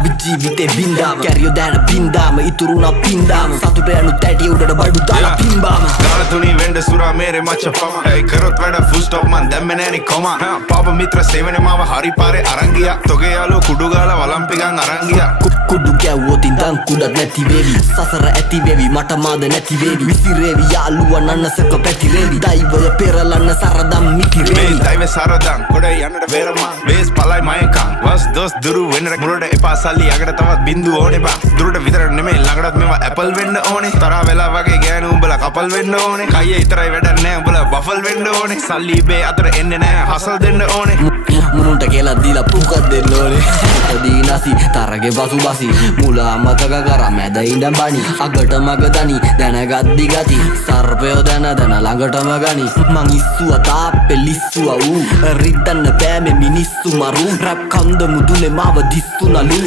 අපි ජීවිතේ බින්දාම කැරියෝ දැන බින්දාම ඉතුරුනා පින්දාම සතුට යනු තැටි උඩට බඩු දාලා පිම්බාම ගාල තුනී වෙන්ඩ සුරා මේරේ මච්ච පම ඇයි කරොත් වැඩ ෆුල් ස්ටොප් මන් දැම්මේ නෑනේ කොමා පාප මිත්‍ර සේවනේ මාව හරි පාරේ අරන් ගියා තොගේ යාළුවෝ කුඩු ගාලා වලම්පිකන් අරන් ගියා කුඩු ගැව්වොත් ඉඳන් කුඩක් නැති වේවි සසර ඇති වේවි මට මාද නැති වේවි විසිරේවි යාළුවා නන්නසක පැතිරේවි දෛවය පෙරලන්න සරදම් මිකිරේවි දෛවය සරදම් කොඩේ යන්නට වේරමා වේස් පලයි මයකම් වස් දොස් දුරු වෙන්නට මුරට එපා සල්ලි යකට තවත් බින්දු ඕනේ බා දුරට විතර නෙමෙයි ළඟටත් මේවා ඇපල් වෙන්න ඕනේ තරහ වෙලා වගේ ගෑනු උඹලා කපල් වෙන්න ඕනේ කයියේ විතරයි වැඩක් නෑ උඹලා බෆල් වෙන්න ඕනේ සල්ලි ඉබේ අතර එන්නේ නෑ හසල් දෙන්න ඕනේ මුනුන්ට කියලා දීලා පුකක් දෙන්න ඕනේ දීනසි තරගේ පසුබසි මුලා මතක කරා මැද ඉඳන් බණි අගට මග දනි දැනගත් දිගති සර්පයෝ දැන ළඟටම ගනි මං ඉස්සුවා තාප්පේ ලිස්සුවා ඌ රිද්දන්න බෑ මේ මිනිස්සු මරු රැප් කන්ද මුදුනේ මාව දිස්සුනලු